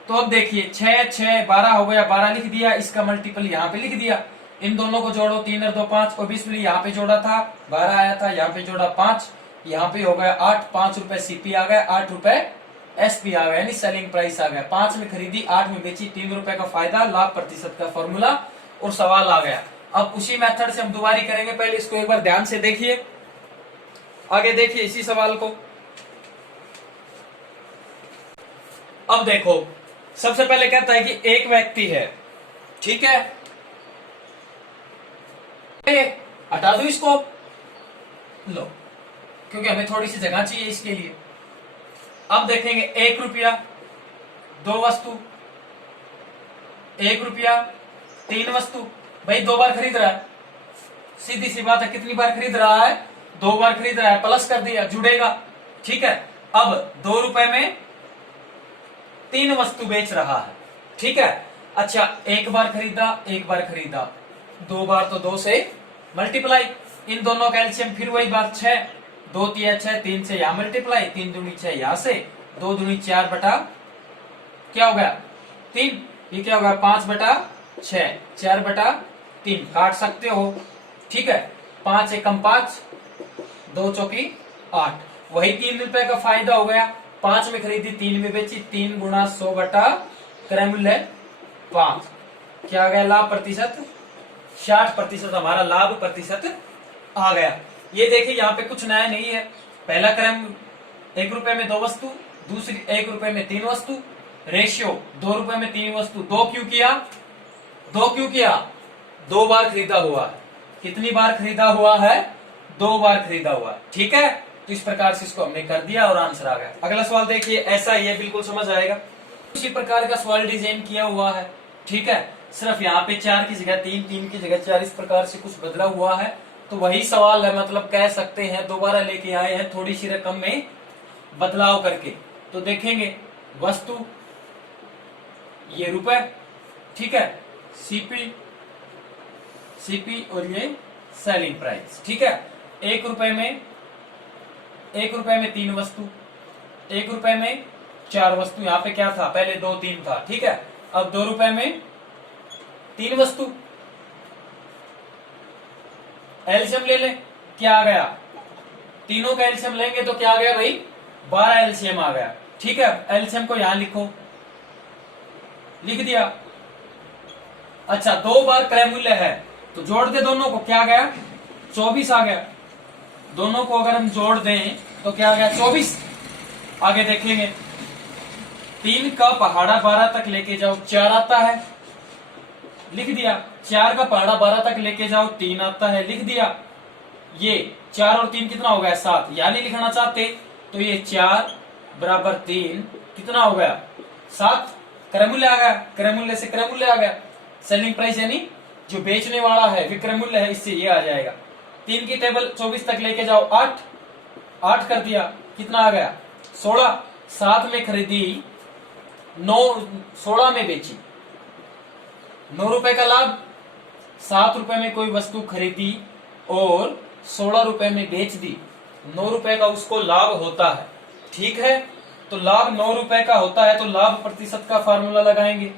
तो अब देखिए 6 6 12 हो गया, 12 लिख दिया, इसका मल्टीपल यहाँ पे लिख दिया। इन दोनों को जोड़ो, 3 और 2 5, और 20 यहाँ पे जोड़ा था 12 आया था, यहाँ पे जोड़ा 5, यहाँ पे हो गया 8, 5 रुपए सीपी आ गया, 8 रुपए एसपी आ गया, यानी सेलिंग प्राइस आ गया। 5 में खरीदी, 8 में बेची, 3 रुपए का फायदा, लाभ प्रतिशत का फॉर्मूला, और सवाल आ गया। अब उसी मेथड से हम दोबारा करेंगे, पहले इसको एक बार ध्यान से देखिए, आगे देखिए इसी सवाल को। अब देखो सबसे पहले कहता है कि एक व्यक्ति है, ठीक है, हटा दो इसको, लो, क्योंकि हमें थोड़ी सी जगह चाहिए इसके लिए। अब देखेंगे 1 रुपया 2 वस्तु, 1 रुपया 3 वस्तु। भाई 2 बार खरीद रहा है, सीधी सी बात है, कितनी बार खरीद रहा है, 2 बार खरीद रहा है, प्लस कर दिया, जुड़ेगा, ठीक है। अब 2 रुपए में 3 वस्तु बेच रहा है, ठीक है। अच्छा, 1 बार खरीदा, 1 बार खरीदा, 2 बार तो 2 से मल्टीप्लाई, इन दोनों का एलसीएम फिर वही बात, 6, 2 3 6, 3 से यहां मल्टीप्लाई, 3 दूनी 6 यहां से, 2 दूनी 4 बटा क्या हो गया 3, ये क्या होगा 5 बटा 6, 4 बटा 3, काट सकते हो, ठीक है। 5 एकम 5, 2 चौकी 8, वही 3 रुपए का फायदा हो गया। 5 में खरीदी, 3 में बेची, 3 गुणा 100 बटा क्रय मूल्य 5, क्या आ गया लाभ प्रतिशत, 60% हमारा लाभ प्रतिशत आ गया। ये देखिए यहाँ पे कुछ नया नहीं है, पहला क्रम 1 रुपए में 2 वस्तु, दूसरी 1 रुपए में 3 वस्तु, रेशियो 2 रुपए में 3 वस्तु। 2 क्यों किया, 2 बार खरीदा हुआ है। कितनी बार खरीदा हुआ है, 2 बार खरीदा हुआ है, ठीक है। तो इस प्रकार से इसको हमने कर दिया और आंसर आ गया। अगला सवाल देखिए, ऐसा ही है, बिल्कुल समझ आएगा। उसी प्रकार का सवाल डिजाइन किया हुआ है, ठीक है, सिर्फ यहाँ पे 4 की जगह 3, 3 की जगह 4, इस प्रकार से कुछ बदला हुआ है। तो वही सवाल है, मतलब कह सकते हैं दोबारा लेके आए हैं, थोड़ी सी रकम में बदलाव करके। तो देखेंगे वस्तु ये रुपए, ठीक है, सीपी और ये सेलिंग प्राइस, ठीक है। 1 रुपए में 3 वस्तु, 1 रुपए में 4 वस्तु, यहाँ पे क्या था पहले 2 3 था, ठीक है। अब 2 रुपए में 3 वस्तु, एलसीएम ले ले, क्या आ गया, तीनों का एलसीएम लेंगे तो क्या आ गया भाई 12 एलसीएम आ गया, ठीक है। एलसीएम को यहां लिखो, लिख दिया। अच्छा, 2 बार क्रय मूल्य है तो जोड़ दे दोनों को, क्या आ गया 24 आ गया। दोनों को अगर हम जोड़ दें तो क्या आ गया 24। आगे देखेंगे 3 का पहाड़ा 12 तक लेके जाओ, 4 आता है, लिख दिया। 4 का पहाड़ा 12 तक लेके जाओ, 3 आता है, लिख दिया। ये 4 और 3 कितना हो गया 7, यानी लिखना चाहते तो ये 4 बराबर 3 कितना हो गया 7, क्रय मूल्य आ गया, क्रय मूल्य से क्रय मूल्य आ गया। सेलिंग प्राइस यानी जो बेचने वाला है विक्रय मूल्य है, इससे ये आ जाएगा। 3 की टेबल 24 तक लेके जाओ, 8 कर दिया, कितना आ गया 16। 7 में खरीदी, 16 में बेची, 9 रुपए का लाभ। 7 रुपए में कोई वस्तु खरीदी और 16 रुपए में बेच दी, 9 रुपए का उसको लाभ होता है, ठीक है। तो लाभ 9 रुपए का होता है, तो लाभ प्रतिशत का फार्मूला लगाएंगे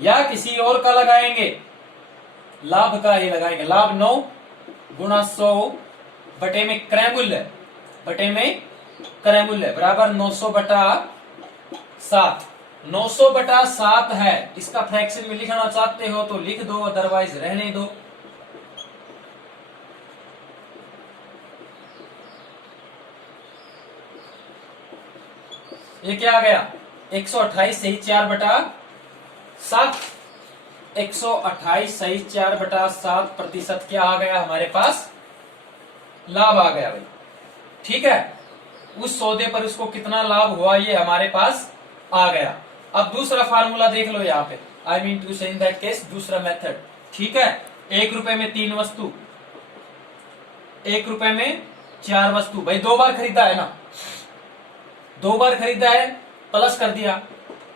या किसी और का लगाएंगे, लाभ का ही लगाएंगे। लाभ 9 गुणा 100 बटे में क्रय मूल्य, बटे में क्रय मूल्य बराबर 900 बटा 7। 900 बटा 7 है, इसका फ्रैक्शन में लिखना चाहते हो तो लिख दो, अदरवाइज रहने दो। ये क्या आ गया 128 सही 4 बटा 7। 128 सही 4 बटा 7 प्रतिशत क्या आ गया हमारे पास, लाभ आ गया भाई। ठीक है, उस सौदे पर उसको कितना लाभ हुआ ये हमारे पास आ गया। अब दूसरा फार्मूला देख लो यहाँ पे, आई मीन टू से इन दैट केस दूसरा मेथड। ठीक है, 1 रुपए में 3 वस्तु, 1 रुपए में 4 वस्तु, भाई 2 बार खरीदा है ना, 2 बार खरीदा है, प्लस कर दिया।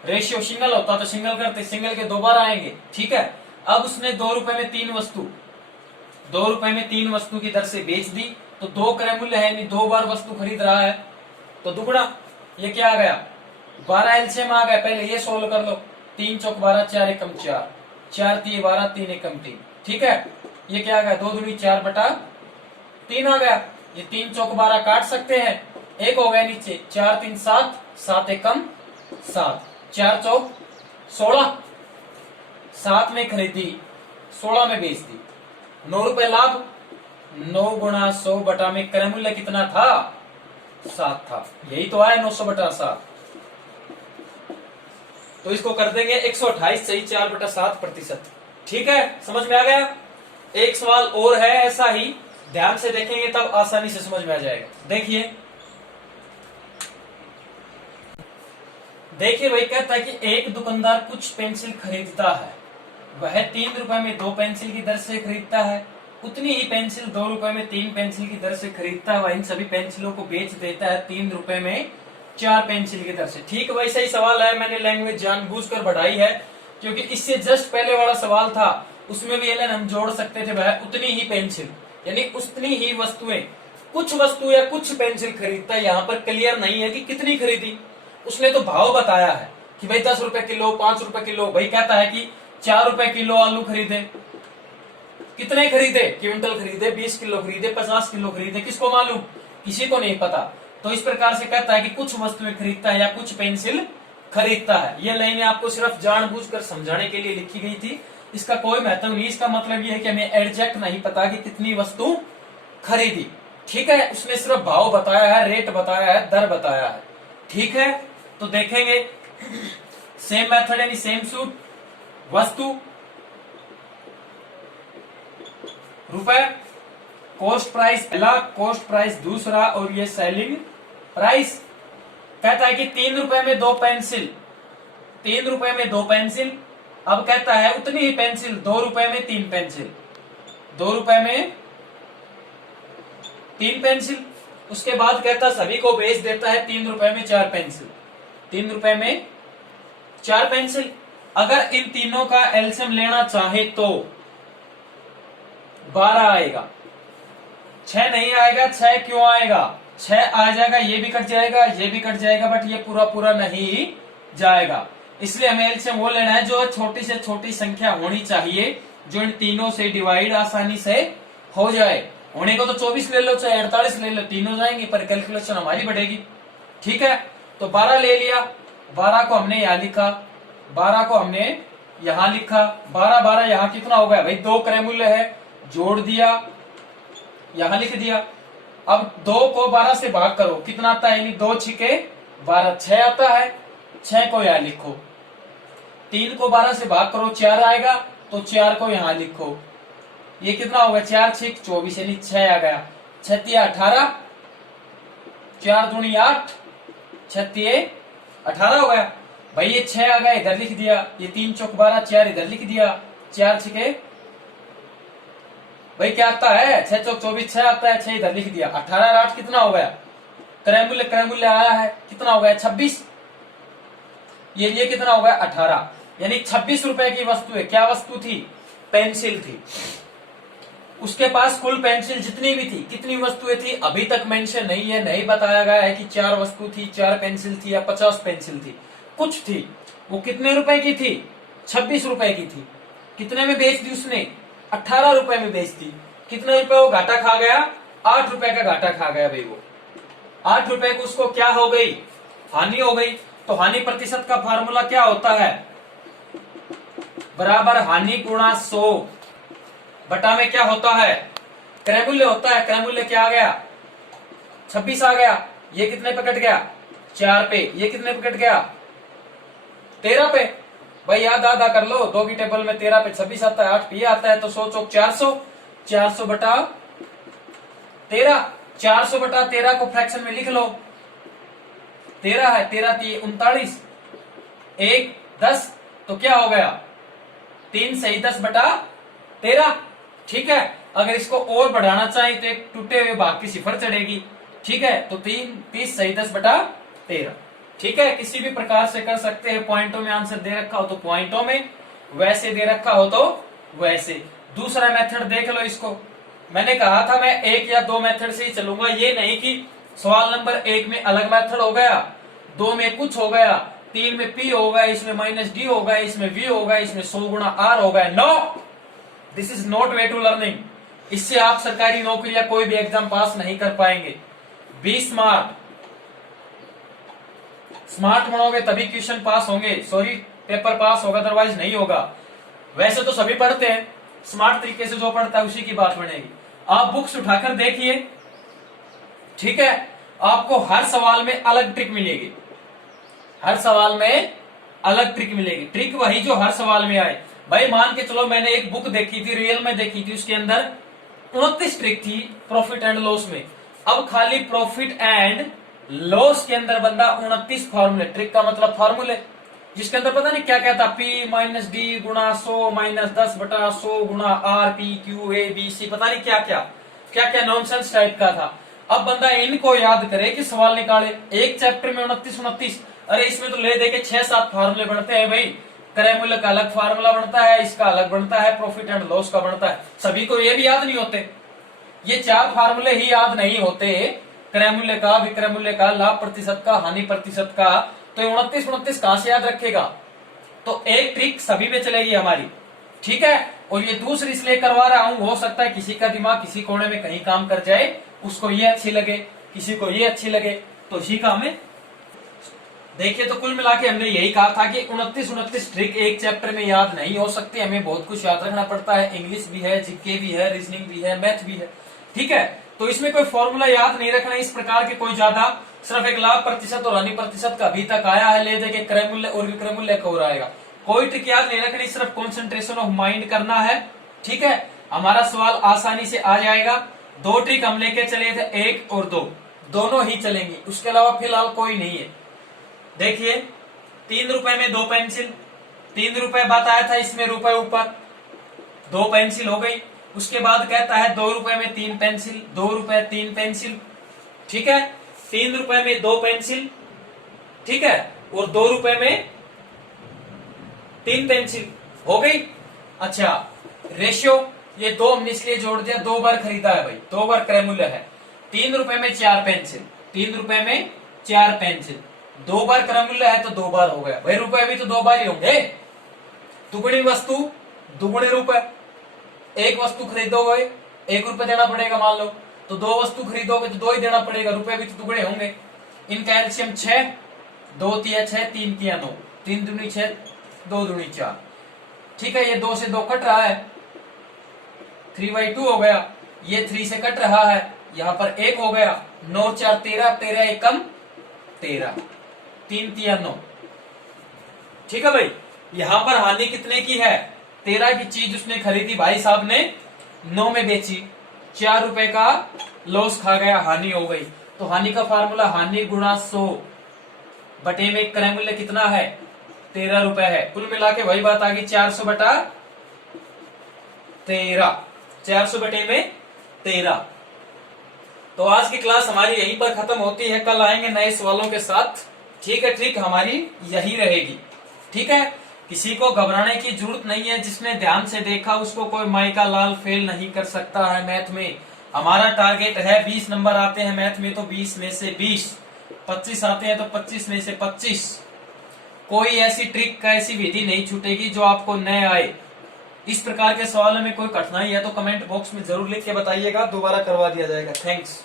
रेशियो सिंगल होता तो सिंगल करते, सिंगल के 2 बार आएंगे। ठीक है, अब उसने 2 रुपए में 3 वस्तु, 2 रुपए में 3 वस्तु की दर से बेच दी, तो 2 क्रय मूल्य है, यानी 2 बार वस्तु खरीद रहा है, तो दुगुना। ये क्या आ गया 12 एलसीएम आ गया। पहले ये सोल्व कर लो, 3 चौक 12, 4 एकम 4, 4 3 12, 3 एकम 3। ठीक है, ये क्या आ गया 2 दूनी 4 बटा 3 आ गया। ये 3 चौक 12 काट सकते हैं, एक हो गया नीचे, 4 3 7, 7 एकम 7, 4 चौक 16, 7 में खरीदी 16 में बेच दी, 9 रुपए लाभ। 9 गुणा 100 बटा में क्रय मूल्य कितना था 7 था, यही तो आया 900 बटा 7। तो इसको कर देंगे 128 सही 4 बटा 7 प्रतिशत। ठीक है, समझ में आ गया। एक सवाल और है ऐसा ही, ध्यान से देखेंगे तब आसानी से समझ में आ जाएगा। देखिए देखिए भाई, कहता है कि एक दुकानदार कुछ पेंसिल खरीदता है, वह 3 रुपए में 2 पेंसिल की दर से खरीदता है। उतनी ही पेंसिल 2 रुपए में 3 पेंसिल की दर से खरीदता है, वह इन सभी पेंसिलों को बेच देता है 3 रुपए में 4 पेंसिल की दर से। ठीक वैसा ही सवाल है, मैंने लैंग्वेज जानबूझकर बढ़ाई है क्योंकि इससे जस्ट पहले वाला सवाल था, उसमें भी एलन हम जोड़ सकते थे, वह उतनी ही पेंसिल यानी उतनी ही वस्तुएं, कुछ वस्तु या कुछ पेंसिल खरीदता है। यहाँ पर क्लियर नहीं है कि कितनी खरीदी, उसने तो भाव बताया है कि भाई 10 रुपए किलो, 5 रुपए किलो। भाई कहता है कि 4 रुपए किलो आलू खरीदे, कितने खरीदे, क्विंटल खरीदे, 20 किलो खरीदे, 50 किलो खरीदे, किसको मालूम, किसी को नहीं पता। तो इस प्रकार से कहता है कि कुछ वस्तुएं खरीदता है या कुछ पेंसिल खरीदता है। ये लाइनें आपको सिर्फ जानबूझकर समझाने के लिए लिखी गई थी, इसका कोई महत्व नहीं। इसका मतलब ये है कि हमें एग्जैक्ट नहीं पता कि कितनी वस्तु खरीदी। ठीक है, उसने सिर्फ भाव बताया है, रेट बताया है, दर बताया है। ठीक है, तो देखेंगे सेम मेथड यानी सेम सूट, वस्तु रुपए, कॉस्ट प्राइस पहला, कॉस्ट प्राइस दूसरा, और ये सेलिंग प्राइस। कहता है कि 3 रुपए में 2 पेंसिल, 3 रुपए में 2 पेंसिल। अब कहता है उतनी ही पेंसिल 2 रुपए में 3 पेंसिल, 2 रुपए में 3 पेंसिल। उसके बाद कहता सभी को बेच देता है 3 रुपए में 4 पेंसिल, 3 रुपए में 4 पेंसिल। अगर इन तीनों का एलसीएम लेना चाहे तो 12 आएगा, 6 नहीं आएगा। 6 क्यों आएगा, 6 आ जाएगा, ये भी कट जाएगा, ये भी कट जाएगा, बट ये पूरा पूरा नहीं जाएगा। इसलिए हमें एलसीएम वो लेना है जो छोटी से छोटी संख्या होनी चाहिए, जो इन तीनों से डिवाइड आसानी से हो जाए। होने को तो 24 ले लो, चाहे 48 ले लो, तीनों जाएंगे, पर कैलकुलेशन हमारी बढ़ेगी। ठीक है, तो 12 ले लिया, 12 को हमने यहां लिखा, 12 को हमने यहां लिखा, 12 12 यहां कितना हो गया भाई, 2 क्रय मूल्य है, जोड़ दिया, यहां लिख दिया। अब 2 को 12 से भाग करो, कितना आता है, यानी 2 छिके 12, 6 आता है, 6 को यहां लिखो। 3 को 12 से भाग करो, 4 आएगा, तो 4 को यहां लिखो। ये कितना होगा, 4 छिक 24 यानी 6 आ गया, 6 18, 4 दूनी 8, 6 18 हो गया। भाई ये 6 आ गया, इधर लिख दिया, ये 3 चौक 12, 4 इधर लिख दिया, 4 छिके भाई क्या आता है, 6 चौक 24, 6 आता है, 6 इधर लिख दिया, 18 8 कितना हो गया, क्रय मूल्य आया है, कितना हो गया 26। ये कितना हो गया 18, यानी 26 रुपए की वस्तु है। क्या वस्तु थी, पेंसिल थी। उसके पास कुल पेंसिल जितनी भी थी, कितनी वस्तुएं थी अभी तक मेंशन नहीं है, नहीं बताया गया है कि 4 वस्तु थी, 4 पेंसिल थी या 50 पेंसिल थी, कुछ थी। वो कितने रुपए की थी, 26 रुपए की थी। कितने में बेच दी उसने, 18 रुपए में बेच दी। कितने रुपए वो घाटा खा गया, 8 रुपए का घाटा खा गया भाई, वो 8 रुपए को उसको क्या हो गई, हानि हो गई। तो हानि प्रतिशत का फार्मूला क्या होता है, बराबर हानि गुणा 100 बटा में क्या होता है, क्रय मूल्य होता है। क्रय मूल्य क्या आ गया, 26 आ गया। ये कितने पे कट गया, 4 पे। ये कितने पे कट गया, 13 पे। भाई याद आधा कर लो, 2 की टेबल में 13 पे 26 आता है, 8 पे आता है, तो 100 चौक 400, 400 बटा 13, 400 बटा 13 को फ्रैक्शन में लिख लो, 13 है, 13 3 39, 1 10, तो क्या हो गया 3 सही 10 बटा 13। ठीक है, अगर इसको और बढ़ाना चाहे तो एक टूटे हुए भाग की सिफर चढ़ेगी। ठीक है, तो 30 सही 10 बटा 13। ठीक है, किसी भी प्रकार से कर सकते हैं। पॉइंटों में आंसर दे रखा हो तो पॉइंटों में, वैसे दे रखा हो तो वैसे। दूसरा मेथड देख लो इसको। मैंने कहा था मैं 1 या 2 मेथड से ही चलूंगा, ये नहीं कि सवाल नंबर 1 में अलग मेथड हो गया, 2 में कुछ हो गया, 3 में P हो गया, इसमें -D हो गया, इसमें V हो गया, इसमें 100 गुणा R हो गया। No, this is not way to learning. इससे आप सरकारी नौकरी या कोई भी एग्जाम पास नहीं कर पाएंगे। बी स्मार्ट, स्मार्ट बनोगे तभी क्वेश्चन पास होंगे, सॉरी पेपर पास होगा, अदरवाइज नहीं होगा। वैसे तो सभी पढ़ते हैं, स्मार्ट तरीके से जो पढ़ता है उसी की बात बनेगी। आप बुक्स उठाकर देखिए, ठीक है, आपको हर सवाल में अलग ट्रिक मिलेगी, हर सवाल में अलग ट्रिक मिलेगी। ट्रिक वही जो हर सवाल में आए। भाई मान के चलो मैंने एक बुक देखी थी, रियल में देखी थी, उसके अंदर 29 ट्रिक थी प्रॉफिट एंड लॉस में। अब खाली प्रॉफिट एंड लॉस के अंदर बंदा 29 फॉर्मूले, ट्रिक का मतलब फॉर्मूले, जिसके अंदर पता नहीं क्या क्या था, P - D गुणा 100 - 10 बटा 100 गुणा R P Q A B C, पता नहीं क्या क्या नॉनसेंस टाइप का था। अब बंदा इनको याद करे कि सवाल निकाले, एक चैप्टर में 29, अरे इसमें तो ले दे के 6-7 फार्मूले बनते हैं भाई। क्रय मूल्य का अलग फार्मूला बनता है, इसका अलग बनता है, प्रॉफिट एंड लॉस का बनता है। सभी को ये भी याद नहीं होते, ये 4 फार्मूले ही याद नहीं होते, क्रय मूल्य का, विक्रय मूल्य का, लाभ प्रतिशत का, हानि प्रतिशत का। तो 29 कहां से याद रखेगा। तो एक ट्रिक सभी में चलेगी हमारी, ठीक है। और ये दूसरी इसलिए करवा रहा हूं, हो सकता है किसी का दिमाग किसी कोने में कहीं काम कर जाए, उसको ये अच्छी लगे, किसी को ये अच्छी लगे, तो इसी का हमें देखिए। तो कुल मिला के हमने यही कहा था कि 29 ट्रिक एक चैप्टर में याद नहीं हो सकती, हमें बहुत कुछ याद रखना पड़ता है। इंग्लिश भी है, जीके भी है, रीजनिंग भी है, मैथ भी है, ठीक है। तो इसमें कोई फॉर्मूला याद नहीं रखना इस प्रकार के कोई ज्यादा, सिर्फ एक लाभ प्रतिशत और हानि प्रतिशत का अभी तक आया है, ले दे के क्रय मूल्य और विक्रय मूल्य का और आएगा। कोई ट्रिक याद नहीं रखनी, सिर्फ कॉन्सेंट्रेशन ऑफ माइंड करना है, ठीक है। हमारा सवाल आसानी से आ जाएगा। 2 ट्रिक हम लेके चले थे, 1 और 2, दोनों ही चलेंगी, उसके अलावा फिलहाल कोई नहीं है। देखिए 3 रुपए में 2 पेंसिल, 3 रुपए बताया था, इसमें रुपए ऊपर, 2 पेंसिल हो गई। उसके बाद कहता है 2 रुपए में 3 पेंसिल, 2 रुपए 3 पेंसिल, ठीक है। 3 रुपए में 2 पेंसिल, ठीक है, और 2 रुपए में 3 पेंसिल हो गई। अच्छा रेशियो, ये 2 हमने इसलिए जोड़ दिया, 2 बार खरीदा है भाई, 2 बार क्रय मूल्य है। 3 रुपए में 4 पेंसिल, 3 रुपए में 4 पेंसिल, 2 बार क्रय मूल्य है तो 2 बार हो गया भाई। रुपए भी तो 2 बार ही होंगे, दुगुनी वस्तु दुगुने रुपए। एक वस्तु खरीदोगे 1 रुपए देना पड़ेगा मान लो, तो 2 वस्तु खरीदोगे तो 2 ही देना पड़ेगा, रुपए भी तो दुगने होंगे। इनका एलसीएम 6, 2 तिया 6, 3 तिया 9, 3 दूनी 6, 2 दूनी 4, ठीक है। ये 2 से 2 कट रहा है, 3/2 हो गया। ये 3 से कट रहा है, यहाँ पर 1 हो गया, 9 4 13, 13 एकम 13, 3 तिया 9, ठीक है भाई। यहां पर हानि कितने की है, 13 की चीज उसने खरीदी, भाई साहब ने 9 में बेची, 4 रुपए का लॉस खा गया, हानि हो गई। तो हानि का फार्मूला हानि गुणा 100 बटे में क्रय मूल्य कितना है, 13 रुपए है। कुल मिला के वही बात आ गई, 400 बटा 13, 400 बटे में 13। तो आज की क्लास हमारी यहीं पर खत्म होती है, कल आएंगे नए सवालों के साथ, ठीक है। ट्रिक हमारी यही रहेगी, ठीक है। किसी को घबराने की जरूरत नहीं है, जिसने ध्यान से देखा उसको कोई माई का लाल फेल नहीं कर सकता है। मैथ में हमारा टारगेट है 20 नंबर आते हैं मैथ में तो 20 में से 20, 25 आते हैं तो 25 में से 25। कोई ऐसी ट्रिक का ऐसी विधि नहीं छूटेगी जो आपको न आए। इस प्रकार के सवालों में कोई कठिनाई है तो कमेंट बॉक्स में जरूर लिख के बताइएगा, दोबारा करवा दिया जाएगा। थैंक्स।